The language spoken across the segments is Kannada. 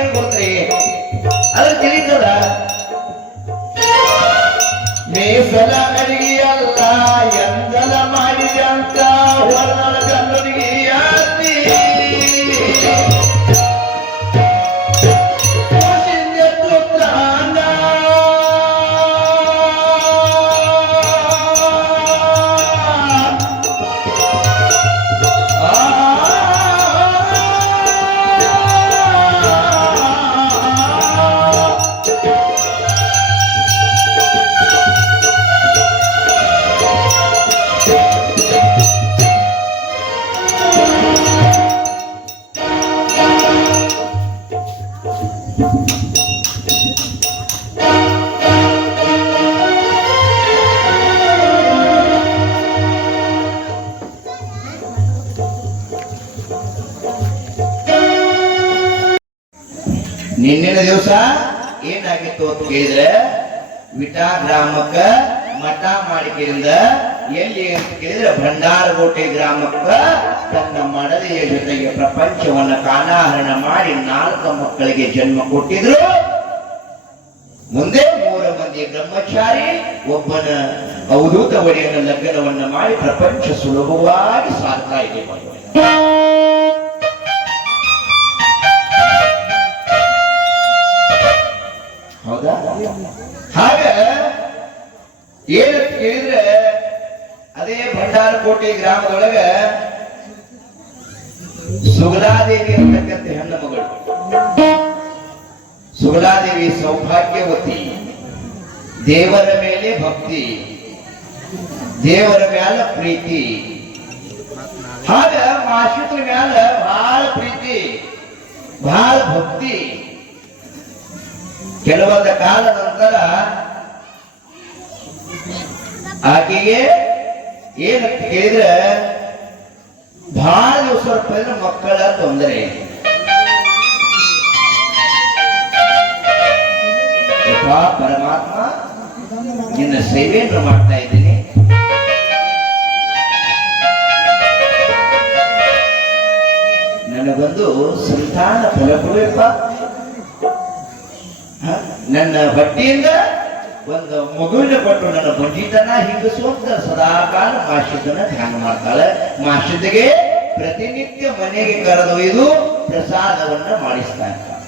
ಏನ್ ಗೊತ್ತ್ರಿ ಅದು ತಿಳಿತದ ಮೇಸಲ ಅಡಿಗೆಯಲ್ಲ ಎಂದಲ ಮಾಡಿದೆ ಅಂತ ಹೊರನಳ ಗಂಡನಿಗೆ ಯಾತಿ ನಿನ್ನಿನ ದಿವಸ ಏನಾಗಿತ್ತು ಅಂತ ಕೇಳಿದ್ರೆ ವಿಟಾ ಗ್ರಾಮಕ್ಕ ಮಠ ಮಾಡಿಕೆಯಿಂದ ಎಲ್ಲಿ ಅಂತ ಕೇಳಿದ್ರೆ ಭಂಡಾರಕೋಟೆ ಗ್ರಾಮಕ್ಕ ತನ್ನ ಮಡದಿಯ ಜೊತೆಗೆ ಪ್ರಪಂಚವನ್ನ ಕಾನಾಹರಣ ಮಾಡಿ 4 ಮಕ್ಕಳಿಗೆ ಜನ್ಮ ಕೊಟ್ಟಿದ್ರು. ಮುಂದೆ 3 ಮಂದಿ ಬ್ರಹ್ಮಚಾರಿ ಒಬ್ಬನ ಅವಧೂತ ಒಡೆಯನ ಲಗ್ನವನ್ನ ಮಾಡಿ ಪ್ರಪಂಚ ಸುಲಭವಾಗಿ ಸಾಗ್ತಾ ಇದೆ. ಹೌದಾ? ಹಾಗ ಏನಂತ ಕೇಳಿದ್ರೆ ಅದೇ ಭಂಡಾರಕೋಟೆ ಗ್ರಾಮದೊಳಗ ಸುಗಲಾದೇವಿ ಅಂತಕ್ಕಂಥ ಹೆಣ್ಣು ಮಗಳು. ಸುಗಲಾದೇವಿ ಸೌಭಾಗ್ಯವತಿ, ದೇವರ ಮೇಲೆ ಭಕ್ತಿ, ದೇವರ ಮ್ಯಾಲ ಪ್ರೀತಿ. ಹಾಗ ಮಾಶುದ್ರ ಮ್ಯಾಲ ಬಹಳ ಪ್ರೀತಿ, ಬಹಳ ಭಕ್ತಿ. ಕೆಲವೊಂದು ಕಾಲ ನಂತರ ಆಕೆಗೆ ಏನಂತ ಕೇಳಿದ್ರೆ ಬಹಳ ದಿವಸ ಮಕ್ಕಳ ತೊಂದರೆ. ಪರಮಾತ್ಮ ನಿನ್ನ ಸೇವೆಯನ್ನು ಮಾಡ್ತಾ ಇದ್ದೀನಿ, ನನಗೊಂದು ಸಂತಾನ ಫಲ ಕೊಡಬೇಕ, ನನ್ನ ಬಟ್ಟೆಯಿಂದ ಒಂದು ಮಗುವಿನ ಕೊಟ್ಟು ನನ್ನ ಬಂಜಿತನ ಹಿಂಗಿಸುವಂತ ಸದಾಕಾಲ ಮಾಷಿದನ ಧ್ಯಾನ ಮಾಡ್ತಾಳೆ. ಮಾಷಿದಿಗೆ ಪ್ರತಿನಿತ್ಯ ಮನೆಗೆ ಕರೆದೊಯ್ದು ಪ್ರಸಾದವನ್ನ ಮಾಡಿಸ್ತಾ ಇರ್ತಾಳೆ.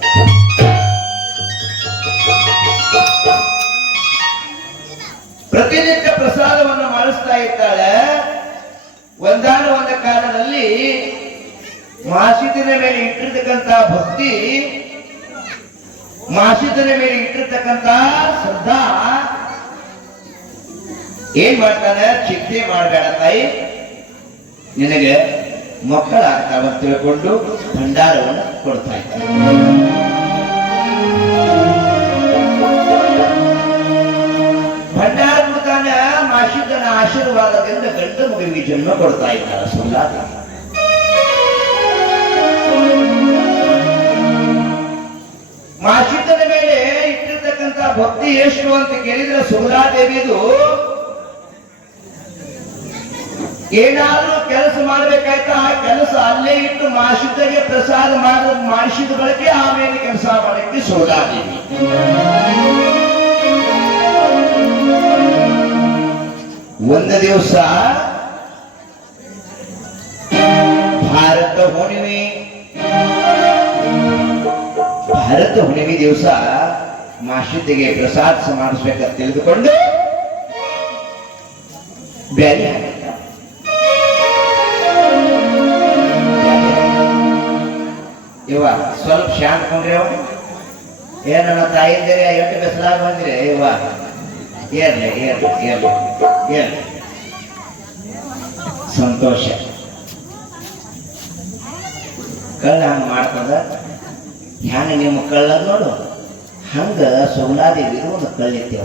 ಪ್ರತಿನಿತ್ಯ ಪ್ರಸಾದವನ್ನು ಮಾಡಿಸ್ತಾ ಇರ್ತಾಳೆ. ಒಂದಾನ ಒಂದು ಕಾಲದಲ್ಲಿ ಮಾಷಿದಿನ ಮೇಲೆ ಇಟ್ಟಿರ್ತಕ್ಕಂಥ ಭಕ್ತಿ, ಮಾಷಿದನ ಮೇಲೆ ಇಟ್ಟಿರ್ತಕ್ಕಂಥ ಶ್ರದ್ಧಾ ಏನ್ ಮಾಡ್ತಾನೆ, ಚಿಂತೆ ಮಾಡಬೇಡ ತಾಯಿ, ನಿನಗೆ ಮಕ್ಕಳಾಗ್ತಾವ ತಿಳ್ಕೊಂಡು ಭಂಡಾರವನ್ನು ಕೊಡ್ತಾ ಇದ್ದಾನೆ. ಭಂಡಾರ ಕೊಡ್ತಾನೆ. ಮಾಷಿದನ ಆಶೀರ್ವಾದದಿಂದ ಗಂಡು ಮಗುವಿಗೆ ಜನ್ಮ ಕೊಡ್ತಾ ಇದ್ದಾರೆ. ಸುಳ್ಳಾದ ಮಾಷಿದನ ಮೇಲೆ ಇಟ್ಟಿರ್ತಕ್ಕಂಥ ಭಕ್ತಿ ಎಷ್ಟು ಅಂತ ಕೇಳಿದ್ರೆ ಸುಗಲಾದೇವಿದು ಏನಾದ್ರೂ ಕೆಲಸ ಮಾಡ್ಬೇಕಾಯ್ತಾ ಆ ಕೆಲಸ ಅಲ್ಲೇ ಇಟ್ಟು ಮಾಷಿದಗೆ ಪ್ರಸಾದ ಮಾಡಿಸಿದ ಬಳಕೆ ಆಮೇಲೆ ಕೆಲಸ ಮಾಡಕ್ಕೆ ಸುಗಲಾದೇವಿ. ಒಂದು ದಿವಸ ಭಾರತ ಹುಣ್ಣಿಮೆ ದಿವಸ ಮಾಷಿದಿಗೆ ಪ್ರಸಾದ ಮಾಡಿಸ್ಬೇಕಂತ ತಿಳಿದುಕೊಂಡು ಬ್ಯಾರಿ ಇವ ಸ್ವಲ್ಪ ಶಾಂತ ಕೊಂಡ್ರಿ. ಅವ ಏನ ನನ್ನ ತಾಯಿಂದಿರಿ ಎಷ್ಟು ಬೆಸಲಾಗ ಬಂದ್ರಿ ಇವ ಏನ್ ಸಂತೋಷ. ಕಳ್ಳ ಹಂಗ ಮಾಡ್ತದ, ಹ್ಯಾಂಗ ನಿಮ್ಮ ಕಳ್ಳ ನೋಡು ಹಂಗ ಸುಗಲಾದೇವಿ ಒಂದು ಕಳ್ಳಿತ್ತೇವ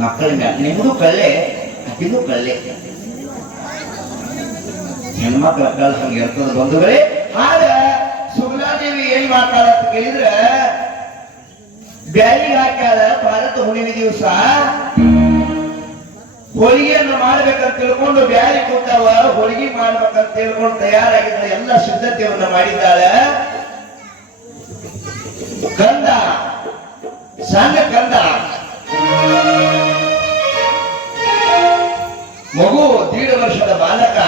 ಮಕ್ಕಳ ಮ್ಯಾಲ. ನಿಮ್ದು ಕಳ್ಳೆ, ಅಕ್ಕಿದು ಕಳ್ಳೆ. ಹೆಣ್ಮಕ್ಳ ಕಳ್ಳ ಹಂಗ ಇರ್ತದ ಬಂಧುಗಳೇ. ಆಗ ಸುಗಲಾದೇವಿ ಏನ್ ಮಾಡ್ತಾಳ ಅಂತ ಕೇಳಿದ್ರೆ ಬ್ಯಾಲಿಗೆ ಹಾಕ್ಯಾಳ. ಭಾರತ ಹುಣ್ಣಿಮೆ ದಿವಸ ಹೋಳಿಗೆಯನ್ನು ಮಾಡ್ಬೇಕಂತ ತಿಳ್ಕೊಂಡು ಬ್ಯಾರಿ ಕೂತಾವ. ಹೋಳಿಗೆ ಮಾಡ್ಬೇಕಂತ ತಿಳ್ಕೊಂಡು ತಯಾರಾಗಿದ್ದ ಎಲ್ಲ ಸಿದ್ಧತೆಯನ್ನ ಮಾಡಿದ್ದಾಳೆ. ಕಂದ ಸಣ್ಣ ಕಂದ ಮಗು 1.5 ವರ್ಷದ ಬಾಲಕ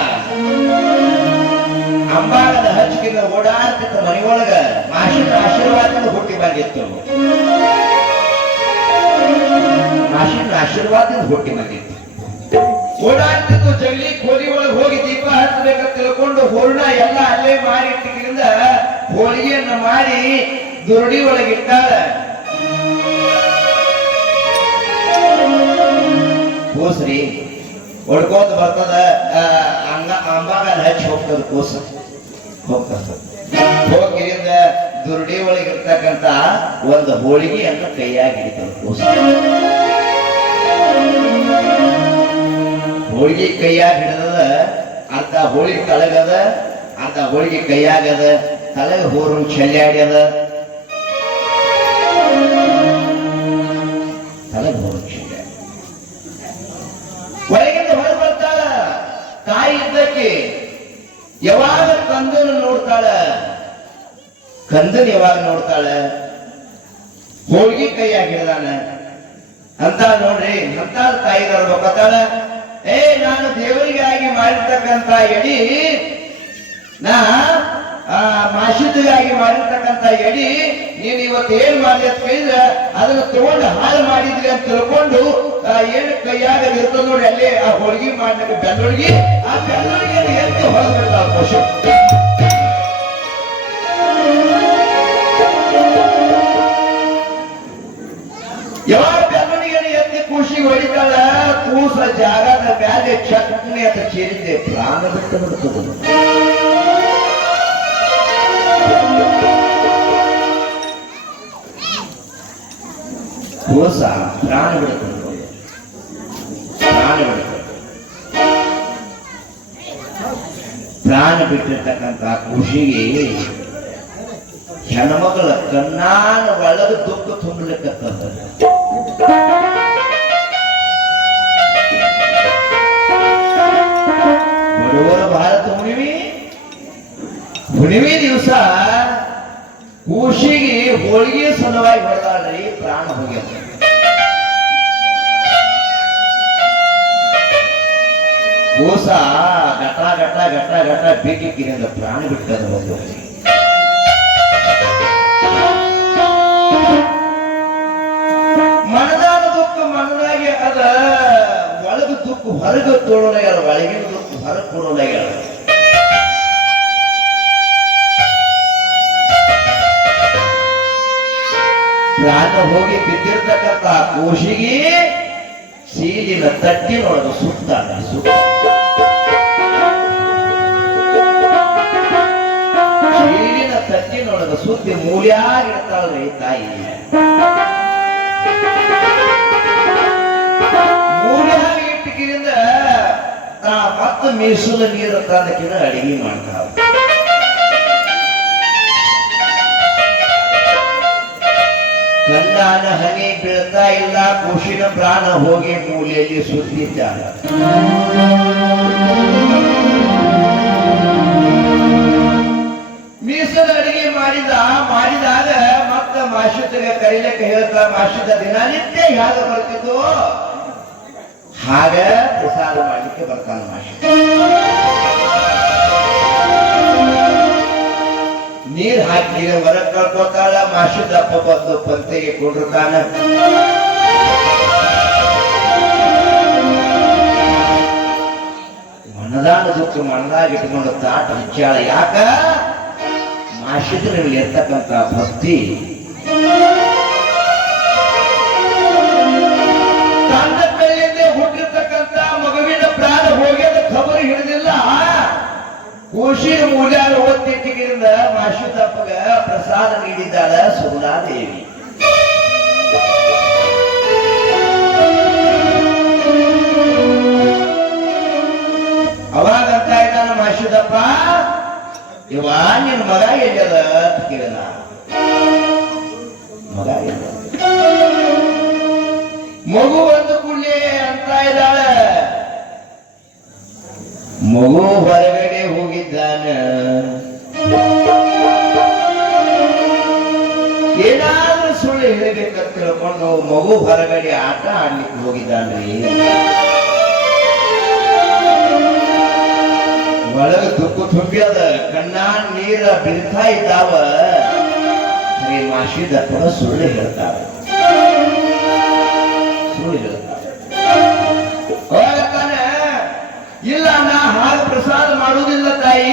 ಅಂಬಾಗದ ಹಚ್ಚಿನ ಓಡಾಡ್ತಿದ್ದ ಮನೆಯೊಳಗ ಮಾಷಿನ ಆಶೀರ್ವಾದದಿಂದ ಹುಟ್ಟಿ ಬಂದಿತ್ತು. ಮಾಷಿನ ಆಶೀರ್ವಾದದಿಂದ ಹುಟ್ಟಿ ಬಂದಿತ್ತು. ಓಡಾಡ್ತಿತ್ತು. ಜಗಲಿ ಕೋಲಿ ಒಳಗೆ ಹೋಗಿ ದೀಪ ಹಚ್ಚಬೇಕಂತ ತಿಳ್ಕೊಂಡು ಹೂರ್ಣ ಎಲ್ಲ ಅಲ್ಲೇ ಮಾಡಿ ಇಟ್ಟಿದ್ರಿಂದ ಹೋಳಿಗೆಯನ್ನ ಮಾಡಿ ದುರಡಿ ಒಳಗಿಟ್ಟಾಳ. ಕೂಸ್ರಿ ಹೊಡ್ಕೋತ ಬರ್ತದ, ಅಂಬಾಗ ಹಚ್ಚಿ ಹೋಗ್ತದ. ಕೂಸ ಹೋಗ್ತದ. ಹೋಗಿರಿಂದ ದುರಡಿ ಒಳಗಿರ್ತಕ್ಕಂತ ಒಂದು ಹೋಳಿಗೆಯನ್ನು ಕೈಯಾಗಿ ಹಿಡಿತದ. ಕೂಸ ಹೋಳಿಗೆ ಕೈಯಾಗಿ ಹಿಡಿದದ. ಅರ್ಧ ಹೋಳಿಗೆ ತಳಗದ, ಅರ್ಧ ಹೋಳಿಗೆ ಕೈಯಾಗದ. ತಲೆಗೆ ಹೋರು ಚೆಲ್ಲಾಡ್ಯದ. ತಲೆಗೆ ಹೋರು ಚೆಲ್ಲಾಡ. ಒಳಗಿಂದ ಹೊರ ಬರ್ತಾಳ. ತಾಯಿ ಇದ್ದಕ್ಕೆ ಯಾವಾಗ ಕಂದನ ನೋಡ್ತಾಳ. ಕಂದನ ಯಾವಾಗ ನೋಡ್ತಾಳ. ಹೋಳಿಗೆ ಕೈಯಾಗಿ ಹಿಡ್ದಾನ ಅಂತ ನೋಡ್ರಿ. ಅಂತ ತಾಯಿ ಬರ್ಬೇಕಾಳ. ನಾನು ದೇವರಿಗಾಗಿ ಮಾಡಿರ್ತಕ್ಕಂಥ ಎಡಿ, ನಾ ಮಾಷಿದಿಗಾಗಿ ಮಾಡಿರ್ತಕ್ಕಂಥ ಎಡಿ ನೀನು ಇವತ್ತು ಏನ್ ಮಾಡಿ ಅಂತ ಕೇಳಿದ್ರೆ ಅದನ್ನು ತಗೊಂಡು ಹಾಳು ಮಾಡಿದ್ರಿ ಅಂತ ತಿಳ್ಕೊಂಡು ಏನು ಕೈಯಾಗ ಇರ್ತದ ನೋಡಿ, ಅಲ್ಲೇ ಆ ಹೋಳಿಗೆ ಮಾಡ್ಲಿಕ್ಕೆ ಬೆಳ್ಳೊಳಗಿ, ಆ ಬೆಳ್ಳೊಳಗೆ ಎದ್ದು ಹೊರಬಿಡ್ತಾಳ ಪಶು. ಯಾವಾಗ ಬೆಳ್ಳೊಳಗೆ ಎತ್ತಿ ಖುಷಿಗೆ ಹೊಡಿತಾಳ, ಕೂಸ ಜಾಗದ ಮ್ಯಾಲೆ ಚಟ್ನಿ ಅಂತ ಚೇರಿದ್ದೆ ಪ್ರಾಣ ಬಿಟ್ಟು ಬಿಡ್ತದ. ಕೂಸ ಪ್ರಾಣ ಬಿಡ್ತದೆ. ಪ್ರಾಣ ಬಿಟ್ಟಿರ್ತಕ್ಕಂಥ ಖುಷಿಗೆ ಹೆಣ್ಮಗಳ ಕಣ್ಣಾನ ಒಳಗ ದುಃಖ ತುಂಬಲಿಕ್ಕತ್ತದ. ಬಡವರು ಬಹಳ ಹುಣ್ಣಿಮೆ ದಿವಸ ಖುಷಿಗೆ ಹೋಳಿಗೆ ಸಲುವಾಗಿ ಹೊಡೆದಾಡ್ರಿ ಪ್ರಾಣ ಹೋಗ್ಯದ. ಕೂಸ ಗಟ ಗಟ ಗಟ ಗಟ ಬೇಕಿಕ್ಕಿನಿಂದ ಪ್ರಾಣ ಬಿಟ್ಟದ. ಒಂದು ಮನದಾನ ದುಃಖ ಮನದಾಗೆ ಅದ, ಒಳಗ ದುಃಖ ಹೊರಗೆ ತೋಳಲಾಗ್ಯಾಳ, ಒಳಗಿನ ದುಃಖ ಹೊರಗೆ ಕೊಡಲಾಗ್ಯಾಳ. ಪ್ರಾಣ ಹೋಗಿ ಬಿದ್ದಿರ್ತಕ್ಕಂಥ ಕೋಶಿಗೆ ಸೀಲಿನ ತಟ್ಟಿನೊಳಗೆ ಸುತ್ತಾಳ. ಸೀಲಿನ ತಟ್ಟಿನೊಳಗೆ ಸುತ್ತಿ ಮೂಲ್ಯಾಗಿರ್ತಾಳ್ರಿ ತಾಯಿ. ಮೂಲ್ಯಾಗಿ ಇಟ್ಟಕಿರಿಂದ ಮತ್ತೆ ಮೀಸಲು ನೀರು ತಂದಕ್ಕಿಂತ ಅಡಿಗೆ ಮಾಡ್ತಾಳ. ಗಂಡನ ಹನಿ ಬೀಳ್ತಾ ಇಲ್ಲ, ಖುಷಿನ ಪ್ರಾಣ ಹೋಗಿ ಮೂಲೆಯಲ್ಲಿ ಸುತ್ತಿದ್ದಾಳ. ಮೀಸದ ಅಡಿಗೆ ಮಾಡಿದಾಗ ಮತ್ತ ಮಾಷಿದಿಗೆ ಕರೀಲಿಕ್ಕೆ ಹೇಳ್ತಾ, ಮಾಷಿದ ದಿನನಿತ್ಯ ಹೇಗೆ ಬರ್ತಿದ್ದು ಹಾಗ ಪ್ರಸಾದ ಮಾಡ್ಲಿಕ್ಕೆ ಬರ್ತಾನ ಮಾಷಿ. ನೀರ್ ಹಾಕಿ ಹೊರಗೆ ಕಳ್ಕೊತಾಳ. ಮಾಷಿದಪ್ಪ ಬಂದು ಪಂತೆಗೆ ಕೊಂಡಿರ್ತಾನ. ಮನದಾನ ದುಃಖ ಮನದಾಗ ಇಟ್ಕೊಂಡು ತಾಟ ಹಚ್ಚಾಳ. ಯಾಕ? ಮಾಷಿದ್ರಲ್ಲಿ ಇರ್ತಕ್ಕಂಥ ಭಕ್ತಿ ತನ್ನ ಕೈಯಿಂದ ಹುಟ್ಟಿರ್ತಕ್ಕಂಥ ಮಗುವಿನ ಪ್ರಾಣ ಹೋಗ್ಯದ ಖಬರ್ ಹಿಡಿದಿಲ್ಲ. ಖುಷಿಯ ಮೂಲ್ಯಾರ ಒತ್ತಿಟ್ಟಿಗಿಂದ ಮಾಷಿದಪ್ಪಗ ಪ್ರಸಾದ ನೀಡಿದ್ದಾಳ ಸುಗುಣಾದೇವಿ. ಅವಾಗಂತ ಇದ್ದಾನ ಮಾಷಿದಪ್ಪ, ಇವ ನಿನ್ ಮಗ ಎಲ್ಲದ ಅಂತ ಕೇಳಿದ. ಮಗ ಎಲ್ಲ ಮಗು ಒಂದು ಕೂಡಲೇ ಅಂತ ಇದ್ದಾಳ. ಮಗು ಹೊರಗಡೆ ಹೋಗಿದ್ದಾನ. ಏನಾದ್ರೂ ಸುಳ್ಳು ಹೇಳಬೇಕಂತ ತಿಳ್ಕೊಂಡು ಮಗು ಹೊರಗಡೆ ಆಟ ಆಡ್ಲಿಕ್ಕೆ ಹೋಗಿದ್ದಾನ್ರಿ. ಒಳಗ ದುಃಖ ತುಂಬ್ಯದ ಕಣ್ಣ ನೀರ ಬೀಳ್ತಾ ಇದ್ದಾವ. ಮಾಷಿ ದಪ್ಪನ ಸುಳ್ಳು ಹೇಳ್ತಾರೆ, ಸುಳ್ಳು ಹೇಳ್ತಾರೆ. ಇಲ್ಲ, ನಾ ಹಾಗೆ ಪ್ರಸಾದ ಮಾಡುವುದಿಲ್ಲ ತಾಯಿ,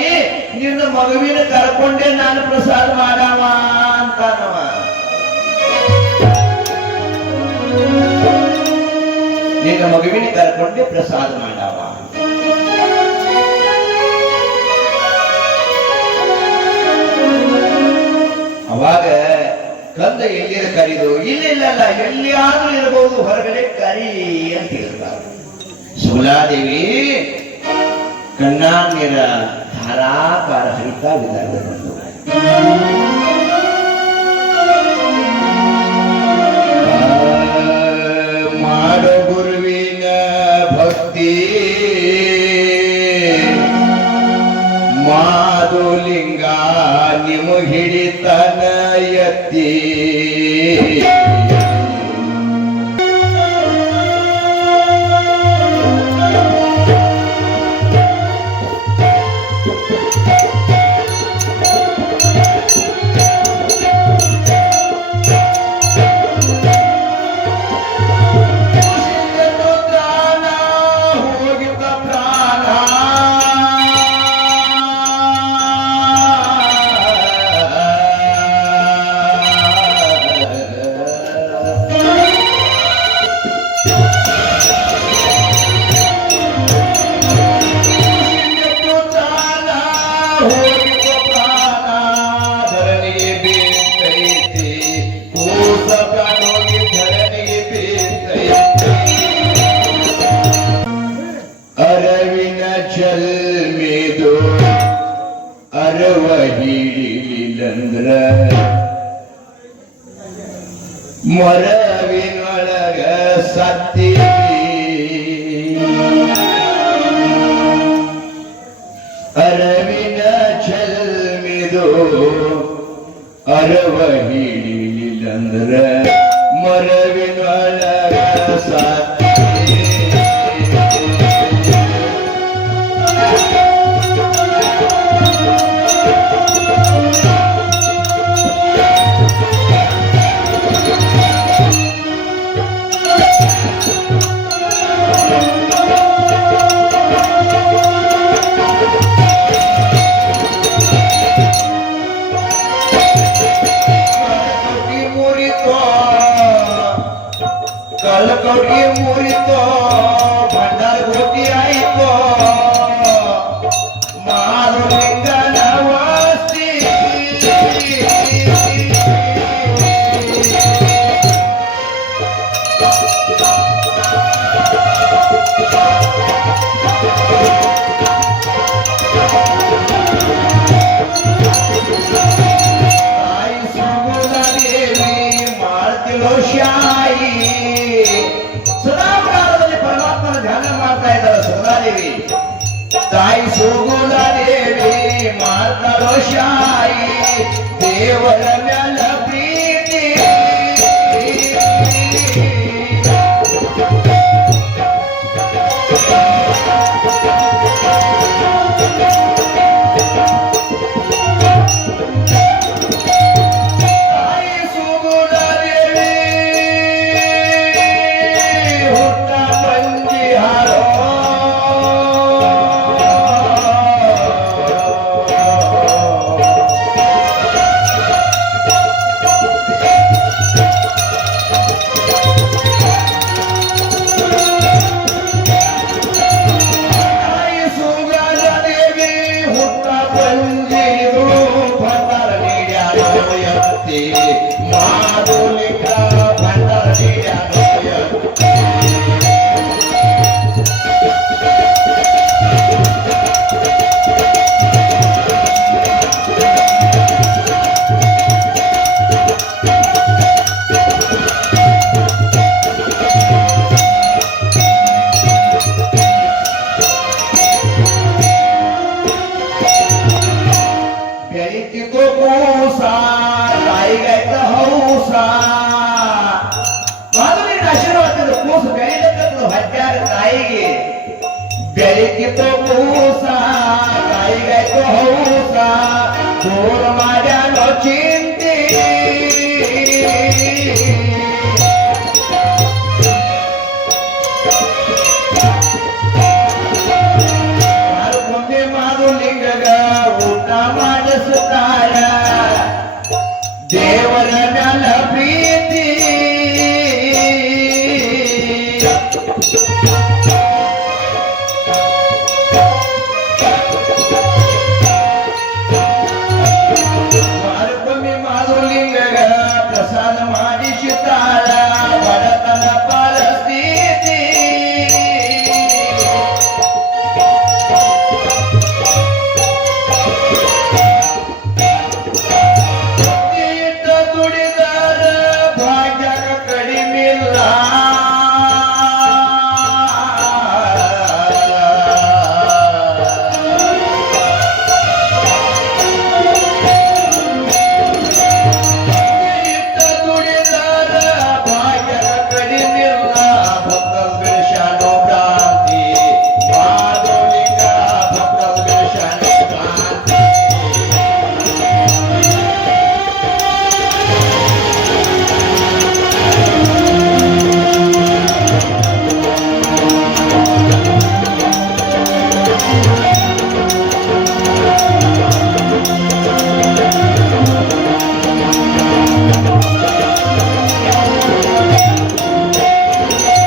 ನಿನ್ನ ಮಗುವಿನ ಕರ್ಕೊಂಡೇ ನಾನು ಪ್ರಸಾದ ಮಾಡವ ಅಂತಾನವ. ನಿನ್ನ ಮಗುವಿನ ಕರ್ಕೊಂಡೇ ಪ್ರಸಾದ ಮಾಡವ. ಅವಾಗ ಕಂದ ಎಲ್ಲಿರ ಕರೀದು, ಇಲ್ಲ ಎಲ್ಲಿಯಾದ್ರೂ ಇರಬಹುದು, ಹೊರಗಡೆ ಕರಿ ಅಂತ ಹೇಳ್ತಾರೆ. ಸುಮಲಾದೇವಿ ಕಣ್ಣಾಂಗಿರ ಧಾರಾಕಾರ ಹರಿತಾ ಇದ್ದಾರೆ. ಮಾಡೋ ಗುರುವಿನ ಭಕ್ತಿ ಮಾಧುಲಿಂಗ ನಿಮ ಹಿಡಿತನ ಎತ್ತಿ. ಅರವಿನ ಜಲ್ಮೇದು ಅರವ ಹಿಡಿಲಿಲ್ಲಂದ್ರ ಮೊರವಿನೊಳಗ ಸತ್ತಿ. ಅರವಿನ ಜಲ್ಮೇದು ಅರವ ಹಿಡಿಲಿಲ್ಲಂದ್ರ ಮೊರವಿನೊಳಗ ಸತ್ತಿ. ಕಲಕೌಟಿ ಮುರಿತೋ, ಭಂಡಾರ ಗೋಟಿ ಆಯಿತೋ, ಮಾಧುಲಿಂಗನ ವಾಸ್ತಿ. ತಾಯಿ ಸುಮಲಾದೇವಿ ಮಾಡ್ತಿರೋ ಶಾಯಿ. ಸದಾಕಾಲದಲ್ಲಿ ಪರಮಾತ್ಮನ ಧ್ಯಾನ ಮಾಡ್ತಾ ಇದ್ದಾರೆ ಸುಮಲಾದೇವಿ. ತಾಯಿ ಸುಮಲಾದೇವಿ ಮಾಡ್ತಾರೋ ಶಾಯಿ, ದೇವರ ಮ್ಯಾಲ ಪ್ರೀತಿ. ಮಾಧುಲಿಂಗ ಭಂಡಾರ ಬೆಳಿತಿತ್ತು ಕೂಸ ತಾಯಿಗಾಯ್ತ ಹೌ लेकितो मूसा काय गायतो हौसा थोर माझ्यानो चिंती मारुकुंदे माधुलिंग ಊಟ ಮಾಡಿಸುತ್ತಾರ ದೇವರ ಮ್ಯಾಲ ಪ್ರೀತಿ ಮಾರುಕಮ್ಮಿ ಮಾಧುಲಿಂಗ ಪ್ರಸಾದ ಮಾಡಿಸುತ್ತಾರ ಬಡತನ ಪರಿಸ್ಥಿತಿ ದುಡಿದಾರ ಭಾಗ್ಯಕ ಕಡಿಮಿಲ್ಲ ದುಡಿದಾರ ಭಾಗ್ಯಕ ಕಡಿಮಿಲ್ಲ ಭಕ್ತ ಬೆಳೆಸಾನೋ ಕ್ರಾಂತಿ ಮಾಧುಲಿಂಗ ಭಕ್ತ ಬೆಳೆಸಾನೋ ಕ್ರಾಂತಿ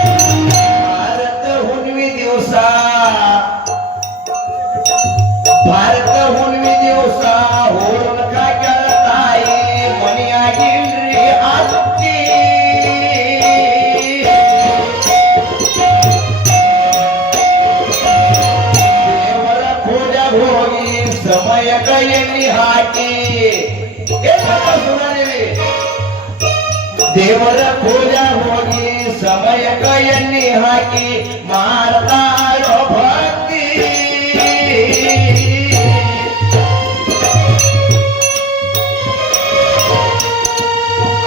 ಭಾರತ ಹುಣ್ಣಿಮೆ ದಿವಸ ಭಾರತ ಹುಣ್ಣಿಮೆ ದಿವಸ ಹೋರನ ಕಾಕ್ಯಾಳ ತಾಯಿ ಮನೆಯಾಗಿಲ್ರಿ ಆಸುತ್ತಿ ದೇವರ ಪೂಜೆಗೆ ಹೋಗಿ ಸಮಯಕ್ಕ ಎಣ್ಣೆ ಹಾಕಿ ಏನಪ್ಪ ಸುಮ್ಮನಿವಿ ದೇವರ ಪೂಜೆ ಹೋಗಿ ಸಮಯಕ್ಕ ಎಣ್ಣೆ ಹಾಕಿ ಮಾಡ್ತಾರೋ ಭಕ್ತಿ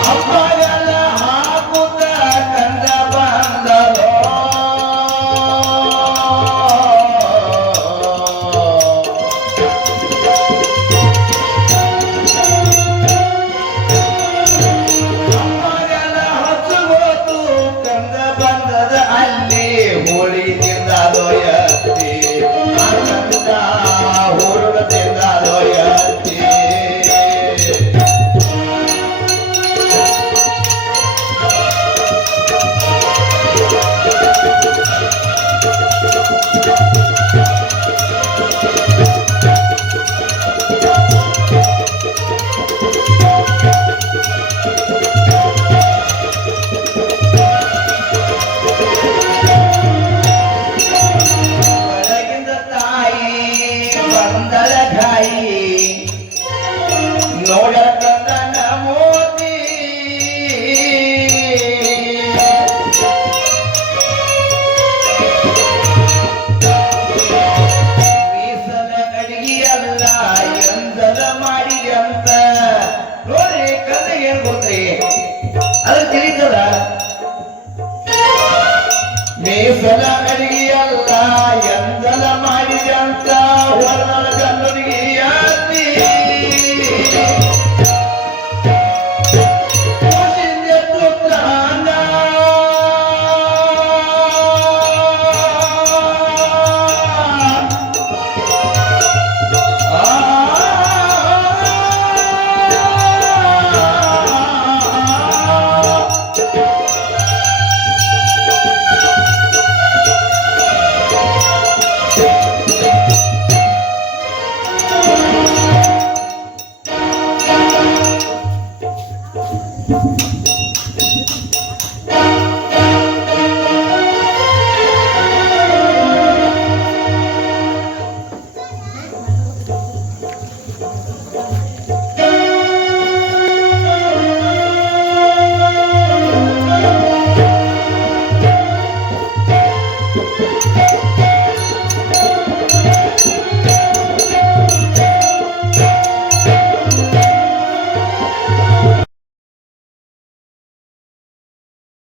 ಅಪ್ಪಗೆಲ್ಲ ಹಾಕುತ್ತ ಕಂದ ಬಂದರೋ ಅಮ್ಮಗೆಲ್ಲ ಹಚ್ಚುಗೋತು ಕಂದ ಬಂದದ ಅಲ್ಲಿ ಹೋಳಿ ತಿಂದದೋ ಎತ್ತಿ ಆನಂದ ಹುರುಳ ತಿಂದದೋ ಎತ್ತಿ ಒಳಗಿಂದ ತಾಯಿ ಬಂದಳ ಘಾಯಿ ನೋಡಕಂದನ ಮೋತಿ ಮೀಸಲ ಅಡಿಗೆಯಲ್ಲ ಎಂದಲ ಮಾಡಿ ಅಂತ ನೋಡ್ರಿ ಕತೆ ಏನ್ ಗೊತ್ತ್ರಿ ಅದು ತಿಳಿತದ ಮೀಸಲ ಅಡಿಗೆಯಲ್ಲ ಎಂದಲ ಮಾಡಿದೆ ಅಂತ ಹೊರನಳ ಗಂಡನಿಗೆ ಯಾತಿ ಖುಷಿಂದೆದ್ದು ಪ್ರಾಣ